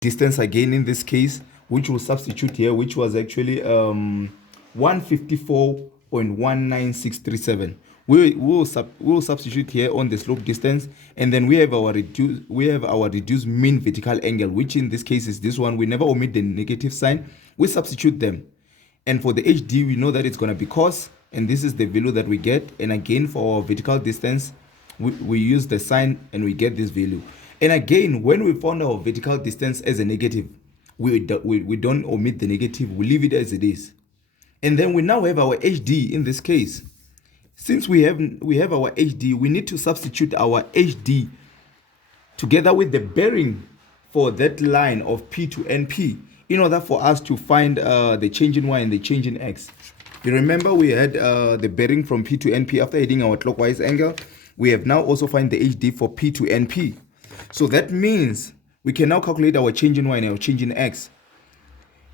distance again in this case, which will substitute here, which was actually 154.19637. We'll substitute here on the slope distance, and then we have our reduced mean vertical angle, which in this case is this one. We never omit the negative sign. We substitute them, and for the HD we know that it's going to be cos, and this is the value that we get. And again, for our vertical distance, we use the sign and we get this value. And again, when we found our vertical distance as a negative, we don't omit the negative, we leave it as it is. And then we now have our HD in this case. Since we have our HD, we need to substitute our HD together with the bearing for that line of P to NP in order for us to find the change in Y and the change in X. You remember we had the bearing from P to NP after heading our clockwise angle. We have now also find the HD for P to NP. So that means we can now calculate our change in Y and our change in X.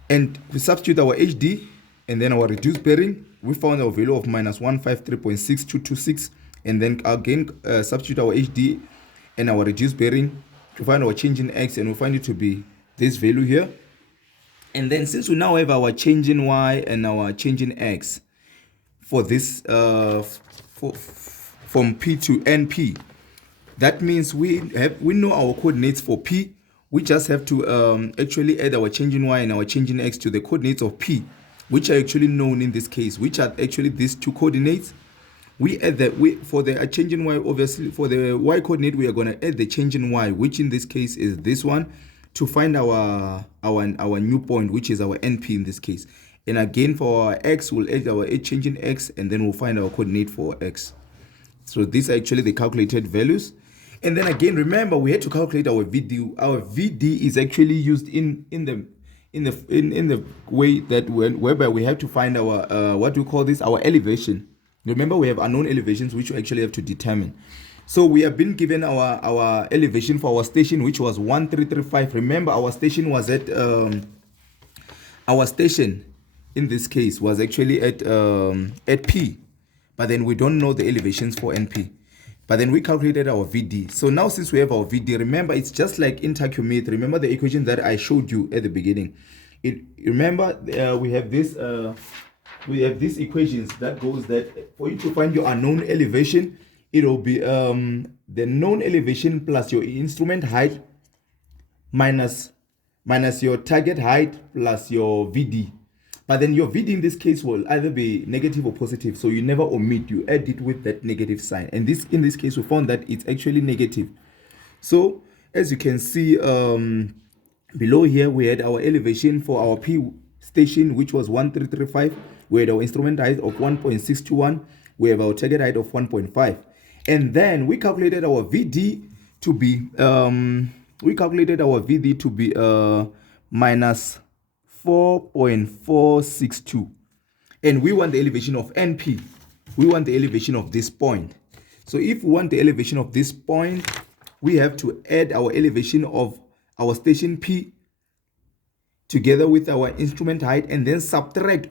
And we substitute our HD and then our reduced bearing. We found our value of minus 153.6226. And then again, substitute our HD and our reduced bearing to find our change in X. And we find it to be this value here. And then since we now have our change in Y and our change in X for this, from P to NP, that means we know our coordinates for P. We just have to actually add our change in Y and our change in X to the coordinates of P, which are actually known in this case, which are actually these two coordinates. We add that for the change in Y, obviously for the Y coordinate, we are going to add the change in Y, which in this case is this one, to find our new point, which is our NP in this case. And again, for our X, we'll add our change in X, and then we'll find our coordinate for X. So these are actually the calculated values. And then again, remember, we had to calculate our VD. Our VD is actually used in the way that whereby we have to find our what do we call this, our elevation. Remember, we have unknown elevations which we actually have to determine. So we have been given our elevation for our station, which was 1335. Remember, our station was at our station in this case was actually at P, but then we don't know the elevations for NP. But then we calculated our VD. So now since we have our VD, remember, it's just like in tachymetry. Remember the equation that I showed you at the beginning. Remember we have these equations that goes that for you to find your unknown elevation, it will be the known elevation plus your instrument height minus your target height plus your VD. But then your VD in this case will either be negative or positive. So you never omit, you add it with that negative sign. And in this case, we found that it's actually negative. So as you can see below here, we had our elevation for our P station, which was 1335. We had our instrument height of 1.621. We have our target height of 1.5. And then we calculated our VD to be minus 4.462, and we want the elevation of NP. We want the elevation of this point. So if we want the elevation of this point, we have to add our elevation of our station P together with our instrument height, and then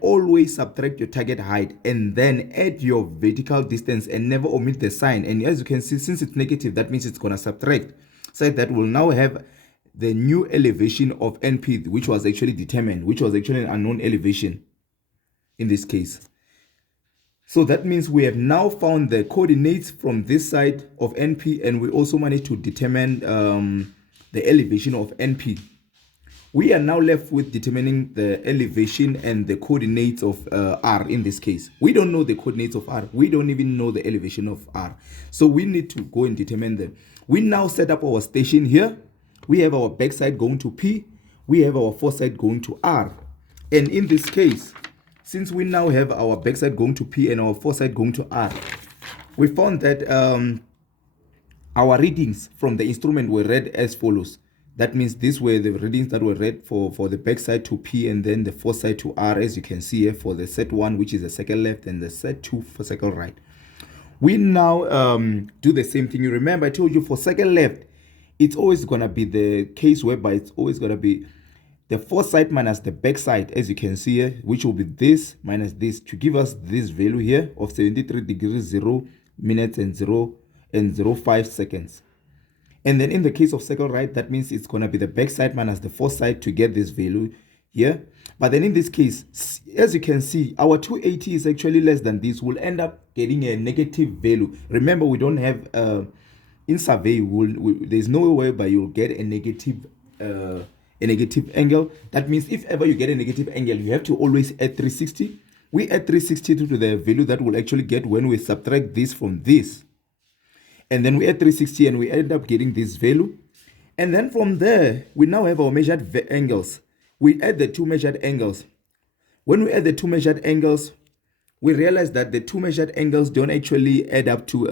always subtract your target height, and then add your vertical distance, and never omit the sign. And as you can see, since it's negative, that means it's going to subtract. So that will now have the new elevation of NP, which was actually determined, which was actually an unknown elevation in this case. So that means we have now found the coordinates from this side of NP, and we also managed to determine the elevation of NP. We are now left with determining the elevation and the coordinates of R in this case. We don't know the coordinates of R. We don't even know the elevation of R. So we need to go and determine them. We now set up our station here. We have our backside going to P. We have our foresight going to R. And in this case, since we now have our backside going to P and our foresight going to R, we found that our readings from the instrument were read as follows. That means these were the readings that were read for the backside to P and then the foresight to R, as you can see here for the set 1, which is the second left, and the set 2 for second right. We now do the same thing. You remember I told you for second left, it's always going to be the case whereby it's always going to be the foresight minus the backside, as you can see here, which will be this minus this, to give us this value here of 73 degrees 0 minutes and 0.05 seconds. And then in the case of circle right, that means it's going to be the back side minus the force side to get this value here. But then in this case, as you can see, our 280 is actually less than this. We'll end up getting a negative value. Remember, we don't have in survey, there's no way whereby you'll get a negative angle. That means if ever you get a negative angle, you have to always add 360. We add 360 to the value that we'll actually get when we subtract this from this. And then we add 360 and we end up getting this value. And then from there, we now have our measured angles. We add the two measured angles. When we add the two measured angles, we realize that the two measured angles don't actually add up to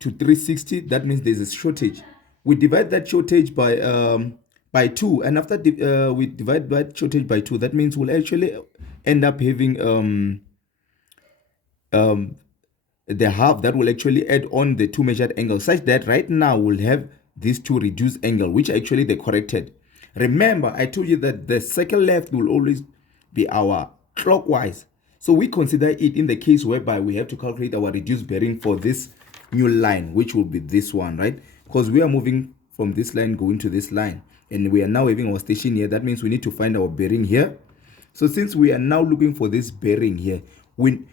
360. That means there's a shortage. We divide that shortage by 2, and after we divide that shortage by 2, that means we'll actually end up having the half that will actually add on the two measured angles, such that right now we'll have these two reduced angle, which actually they corrected. Remember, I told you that the circle left will always be our clockwise. So we consider it in the case whereby we have to calculate our reduced bearing for this new line, which will be this one, right? Because we are moving from this line going to this line, and we are now having our station here. That means we need to find our bearing here. So since we are now looking for this bearing here, we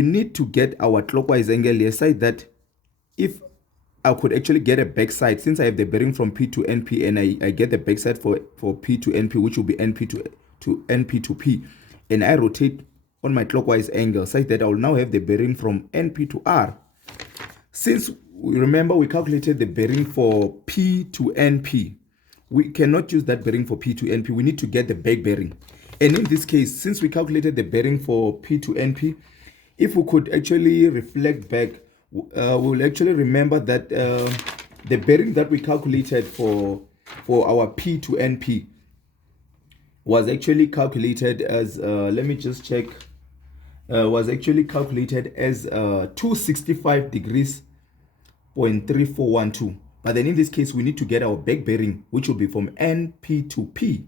need to get our clockwise angle here, such that if I could actually get a backside, since I have the bearing from P to NP, and I get the backside for P to NP, which will be NP to NP to P, and I rotate on my clockwise angle, such that I will now have the bearing from NP to R. Since remember we calculated the bearing for P to NP, we cannot use that bearing for P to NP. We need to get the back bearing. And in this case, since we calculated the bearing for P to NP, if we could actually reflect back, we'll actually remember that the bearing that we calculated for our P to NP was actually calculated as, let me just check, was actually calculated as 265 degrees 0.3412. But then in this case, we need to get our back bearing, which will be from NP to P.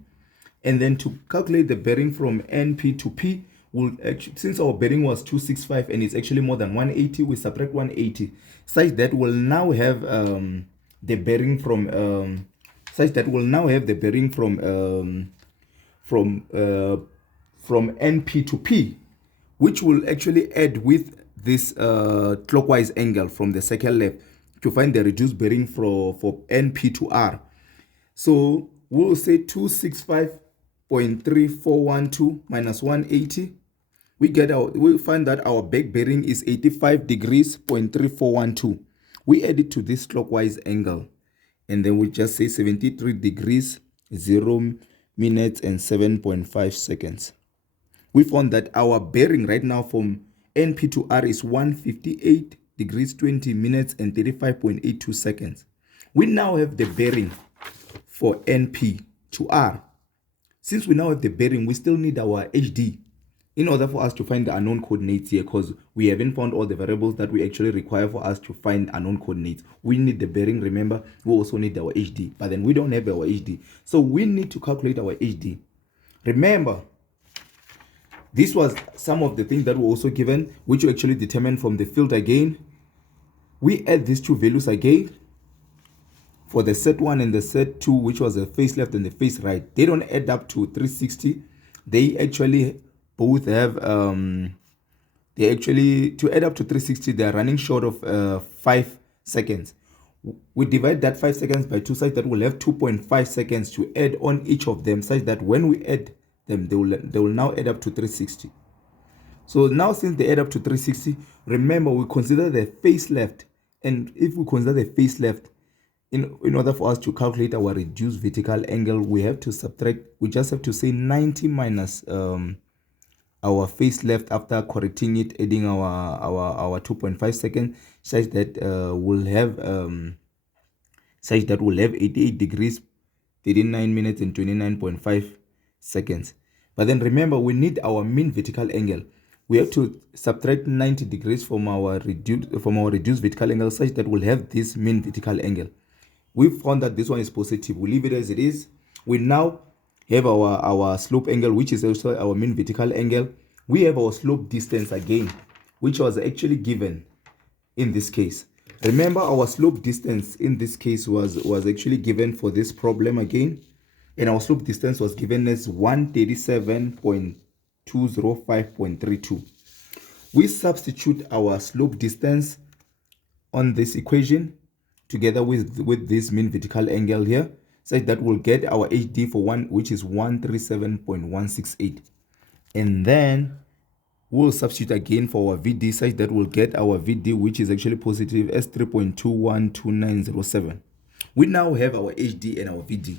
And then to calculate the bearing from NP to P, we'll actually, since our bearing was 265 and it's actually more than 180, we subtract 180, such that we'll now have the bearing from NP to P, which will actually add with this clockwise angle from the circle left to find the reduced bearing for NP to R. So we'll say 265.3412 minus 180. We'll find that our back bearing is 85 degrees 0.3412. We add it to this clockwise angle, and then we just say 73 degrees 0 minutes and 7.5 seconds. We found that our bearing right now from NP to R is 158 degrees 20 minutes and 35.82 seconds. We now have the bearing for NP to R. Since we now have the bearing, we still need our HD in order for us to find the unknown coordinates here, because we haven't found all the variables that we actually require for us to find unknown coordinates. We need the bearing, remember, we also need our HD, but then we don't have our HD. So we need to calculate our HD. Remember, this was some of the things that were also given, which you actually determined from the field again. We add these two values again for the set 1 and the set 2, which was the face left and the face right. They don't add up to 360. They actually both have, to add up to 360, they are running short of 5 seconds. We divide that 5 seconds by 2, such that we'll have 2.5 seconds to add on each of them, such that when we add them, they will now add up to 360. So now, since they add up to 360, remember we consider the face left, and if we consider the face left, in order for us to calculate our reduced vertical angle, we have to subtract. We just have to say 90 minus our face left after correcting it, adding our 2.5 seconds, such that we'll have 88 degrees 39 minutes and 29.5 seconds. But then remember, we need our mean vertical angle. We have to subtract 90 degrees from our reduced vertical angle, such that we'll have this mean vertical angle. We found that this one is positive. We leave it as it is. We now have our slope angle, which is also our mean vertical angle. We have our slope distance again, which was actually given in this case. Remember, our slope distance in this case was actually given for this problem again, and our slope distance was given as 137.205.32. We substitute our slope distance on this equation together with this mean vertical angle here, such that we'll get our HD for one, which is 137.168, and then we'll substitute again for our VD, such that we'll get our VD, which is actually positive, as 3.212907. We now have our HD and our VD.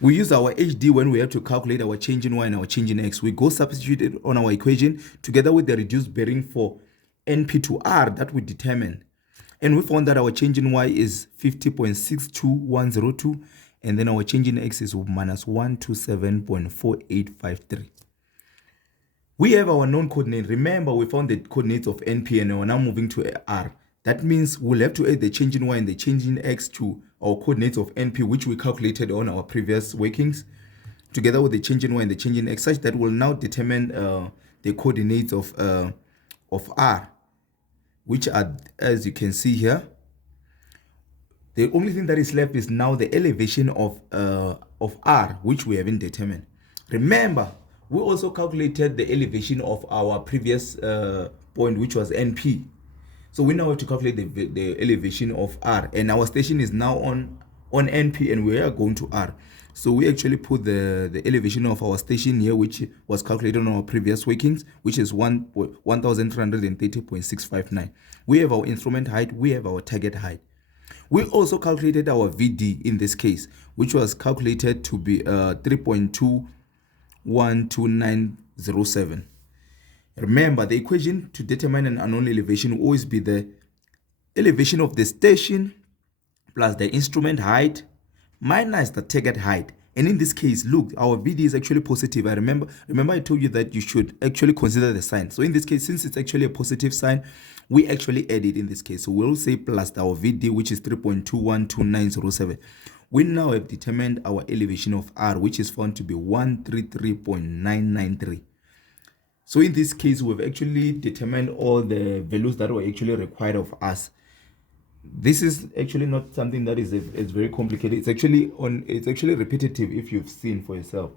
We use our HD when we have to calculate our change in Y and our change in X. We go substitute it on our equation together with the reduced bearing for NP to R that we determined. And we found that our change in Y is 50.62102, and then our change in X is minus 127.4853. We have our known coordinate. Remember, we found the coordinates of NP and we're now moving to R. That means we'll have to add the change in Y and the change in X to our coordinates of NP, which we calculated on our previous workings, together with the change in Y and the change in X, such that will now determine the coordinates of R, which are, as you can see here. The only thing that is left is now the elevation of R, which we haven't determined. Remember, we also calculated the elevation of our previous point, which was NP. So we now have to calculate the elevation of R, and our station is now on NP, and we are going to R. So we actually put the elevation of our station here, which was calculated on our previous workings, which is 1330.659. We have our instrument height, we have our target height. We also calculated our VD in this case, which was calculated to be 3.212907. Remember, the equation to determine an unknown elevation will always be the elevation of the station plus the instrument height minus the target height. And in this case, look, our VD is actually positive. Remember I told you that you should actually consider the sign. So in this case, since it's actually a positive sign, we actually add it in this case. So we'll say plus our VD, which is 3.212907. We now have determined our elevation of R, which is found to be 133.993. So in this case, we've actually determined all the values that were actually required of us. This is actually not something that is it's very complicated. It's actually repetitive if you've seen for yourself.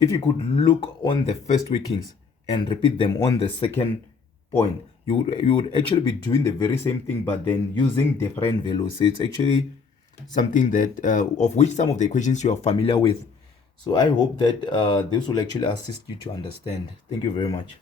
If you could look on the first workings and repeat them on the second point, you would actually be doing the very same thing, but then using different values. So it's actually something that of which some of the equations you are familiar with. So I hope that this will actually assist you to understand. Thank you very much.